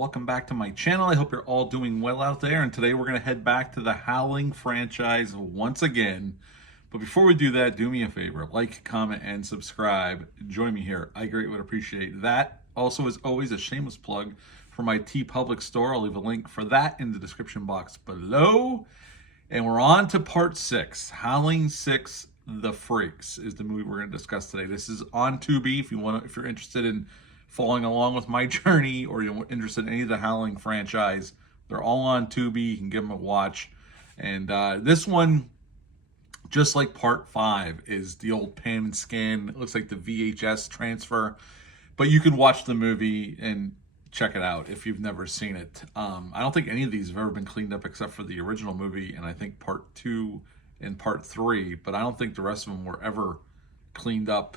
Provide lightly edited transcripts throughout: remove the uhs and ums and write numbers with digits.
welcome back to my channel. I hope you're all doing well out there, and today we're going to head back to the Howling franchise once again. But before we do that, do me a favor, like, comment, and subscribe. Join me here. I greatly would appreciate that. Also, as always, a shameless plug for my TeePublic store. I'll leave a link for that in the description box below. And we're on to part 6. Howling 6, The Freaks is the movie we're going to discuss today. This is on Tubi if you're interested in following along with my journey, or you're interested in any of the Howling franchise. They're all on Tubi. You can give them a watch. And this one, just like part 5, is the old pan and scan. It looks like the VHS transfer. But you can watch the movie and check it out if you've never seen it. I don't think any of these have ever been cleaned up except for the original movie, and I think part 2 and part 3. But I don't think the rest of them were ever cleaned up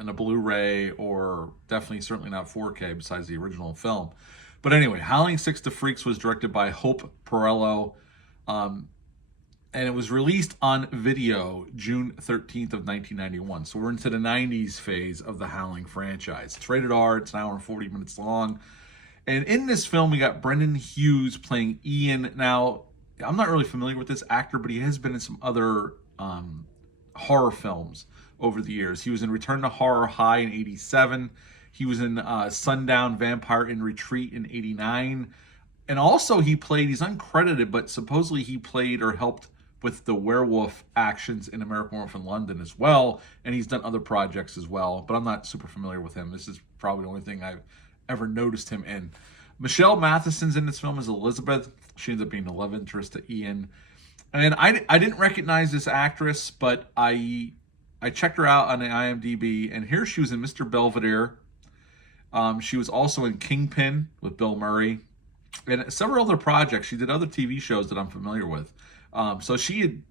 in a Blu-ray, or certainly not 4K besides the original film. But anyway, Howling 6 The Freaks was directed by Hope Perello, and it was released on video June 13th of 1991. So we're into the 90s phase of the Howling franchise. It's rated R, it's an hour and 40 minutes long. And in this film, we got Brendan Hughes playing Ian. Now, I'm not really familiar with this actor, but he has been in some other horror films over the years. He was in Return to Horror High in 87. He was in Sundown Vampire in Retreat in 89. And also he's uncredited, but supposedly he played or helped with the werewolf actions in American Werewolf in London as well. And he's done other projects as well, but I'm not super familiar with him. This is probably the only thing I've ever noticed him in. Michelle Matheson's in this film as Elizabeth. She ends up being the love interest to Ian. And I didn't recognize this actress, but I checked her out on the IMDb, and here she was in Mr. Belvedere. She was also in Kingpin with Bill Murray, and several other projects. She did other TV shows that I'm familiar with. So she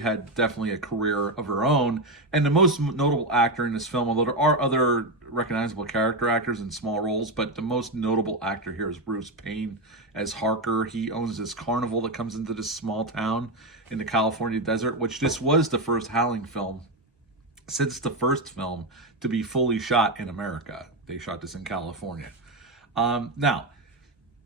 had definitely a career of her own. And the most notable actor in this film, although there are other recognizable character actors in small roles, but the most notable actor here is Bruce Payne as Harker. He owns this carnival that comes into this small town in the California desert, which this was the first Howling film since the first film to be fully shot in America. They shot this in California. Now,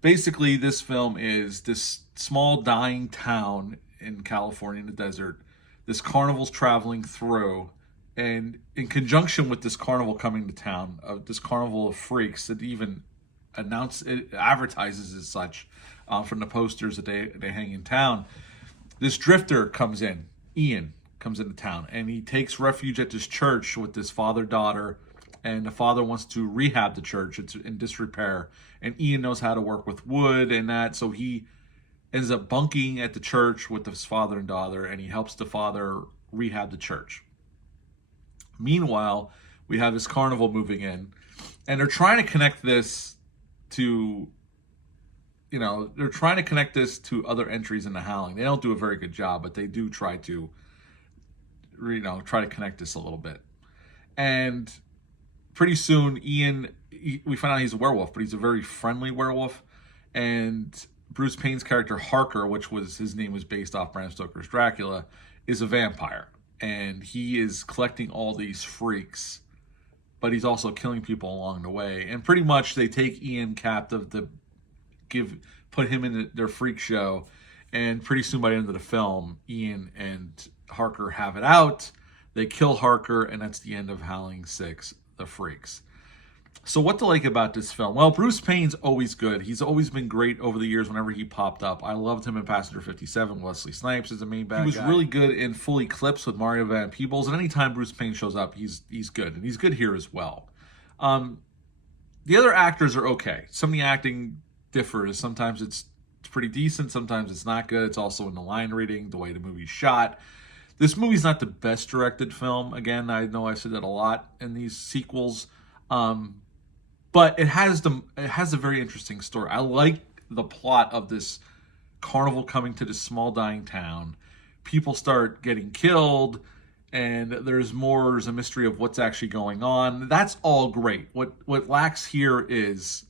basically, this film is this small dying town in California in the desert. This carnival's traveling through, and in conjunction with this carnival coming to town, this carnival of freaks that even advertises as such from the posters that they hang in town, this drifter comes in. Ian comes into town, and he takes refuge at this church with this father-daughter, and the father wants to rehab the church. It's in disrepair, and Ian knows how to work with wood and that, so he ends up bunking at the church with his father and daughter, and he helps the father rehab the church. Meanwhile, we have this carnival moving in, and they're trying to connect this to other entries in the Howling. They don't do a very good job, but they do try to connect this a little bit. And pretty soon, Ian, we find out he's a werewolf, but he's a very friendly werewolf. And Bruce Payne's character, Harker, his name was based off Bram Stoker's Dracula, is a vampire. And he is collecting all these freaks, but he's also killing people along the way. And pretty much they take Ian captive to put him in their freak show. And pretty soon by the end of the film, Ian and Harker have it out. They kill Harker, and that's the end of Howling 6, The Freaks. So what to like about this film? Well, Bruce Payne's always good. He's always been great over the years whenever he popped up. I loved him in Passenger 57. Wesley Snipes is the main bad guy. He was really good in Full Eclipse with Mario Van Peebles. And anytime Bruce Payne shows up, he's good. And he's good here as well. The other actors are okay. Some of the acting differs. Sometimes it's pretty decent. Sometimes it's not good. It's also in the line reading, the way the movie's shot. This movie's not the best directed film. Again, I know I said that a lot in these sequels. But it has a very interesting story. I like the plot of this carnival coming to this small dying town. People start getting killed, and there's a mystery of what's actually going on. That's all great. What lacks here is,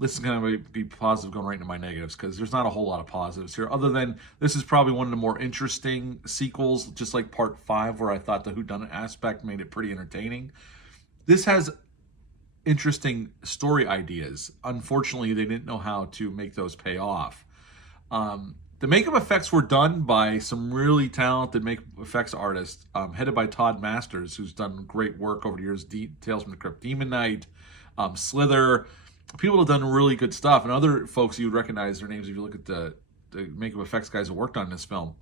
this is going to be positive going right into my negatives, because there's not a whole lot of positives here, other than this is probably one of the more interesting sequels, just like part 5, where I thought the whodunit aspect made it pretty entertaining. This has interesting story ideas. Unfortunately, they didn't know how to make those pay off. The makeup effects were done by some really talented makeup effects artists, headed by Todd Masters, who's done great work over the years. Tales from the Crypt, Demon Knight, Slither. People have done really good stuff, and other folks you would recognize their names if you look at the makeup effects guys who worked on this film.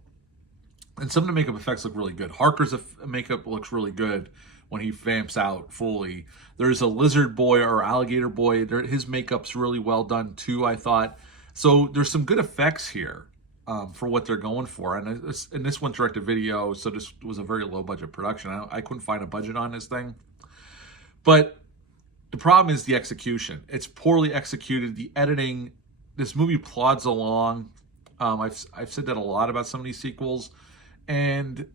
And some of the makeup effects look really good. Harker's makeup looks really good when he vamps out fully. There's a lizard boy or alligator boy. His makeup's really well done too, I thought. So there's some good effects here for what they're going for. And this went direct to video, so this was a very low budget production. I couldn't find a budget on this thing. But the problem is the execution. It's poorly executed. The editing, this movie plods along. I've said that a lot about some of these sequels. And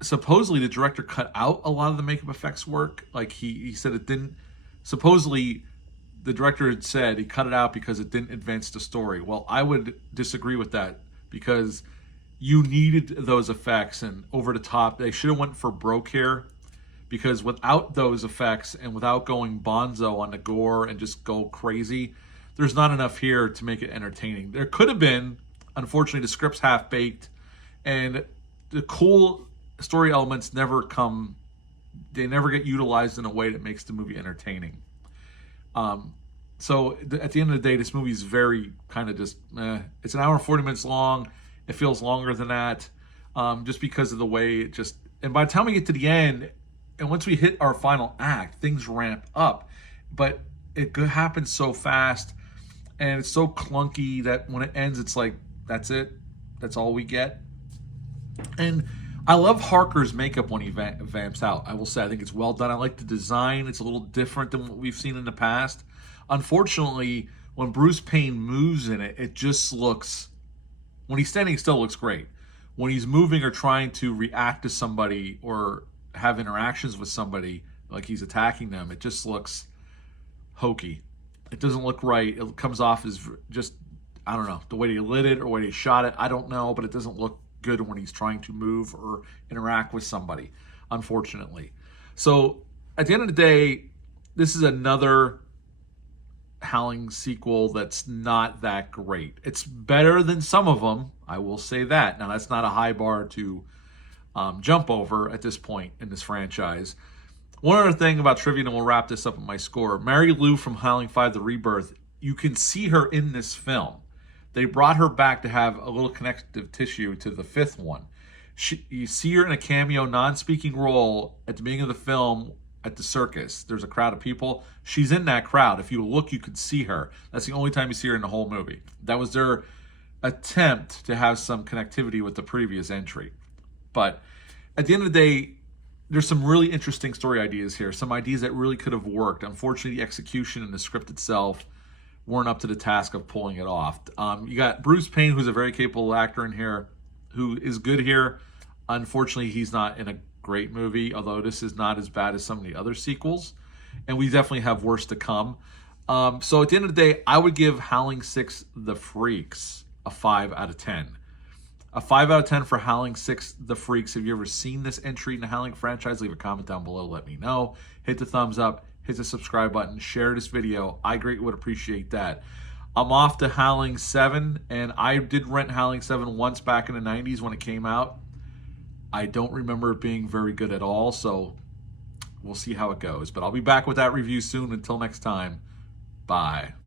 supposedly the director cut out a lot of the makeup effects work. Like he said it didn't, supposedly the director had said he cut it out because it didn't advance the story. Well, I would disagree with that because you needed those effects and over the top. They should have went for broke here because without those effects and without going bonzo on the gore and just go crazy, there's not enough here to make it entertaining. There could have been, unfortunately, the script's half-baked and the cool story elements never come, they never get utilized in a way that makes the movie entertaining. So at the end of the day, this movie is very kind of just, it's an hour and 40 minutes long. It feels longer than that, just because of the way it just, and by the time we get to the end, and once we hit our final act, things ramp up. But it happens so fast, and it's so clunky that when it ends, it's like, that's it. That's all we get. And I love Harker's makeup when he vamps out. I will say, I think it's well done. I like the design. It's a little different than what we've seen in the past. Unfortunately, when Bruce Payne moves in it, it just looks, when he's standing still, it looks great. When he's moving or trying to react to somebody or have interactions with somebody, like he's attacking them, it just looks hokey. It doesn't look right. It comes off as just, I don't know, the way they lit it or the way they shot it, I don't know, but it doesn't look good when he's trying to move or interact with somebody, unfortunately. So at the end of the day, this is another Howling sequel that's not that great. It's better than some of them, I will say that. Now, that's not a high bar to jump over at this point in this franchise. One other thing about trivia, and we'll wrap this up with my score. Mary Lou from Howling 5 The Rebirth, you can see her in this film. They brought her back to have a little connective tissue to the fifth one. You see her in a cameo, non-speaking role at the beginning of the film at the circus. There's a crowd of people. She's in that crowd. If you look, you could see her. That's the only time you see her in the whole movie. That was their attempt to have some connectivity with the previous entry. But at the end of the day, there's some really interesting story ideas here. Some ideas that really could have worked. Unfortunately, the execution and the script itself weren't up to the task of pulling it off. You got Bruce Payne, who's a very capable actor in here, who is good here. Unfortunately, he's not in a great movie, although this is not as bad as some of the other sequels. And we definitely have worse to come. So at the end of the day, I would give Howling 6 The Freaks a 5 out of 10. A 5 out of 10 for Howling 6 The Freaks. Have you ever seen this entry in the Howling franchise? Leave a comment down below. Let me know. Hit the thumbs up. Hit the subscribe button. Share this video. I greatly would appreciate that. I'm off to Howling 7, and I did rent Howling 7 once back in the 90s when it came out. I don't remember it being very good at all, so we'll see how it goes. But I'll be back with that review soon. Until next time, bye.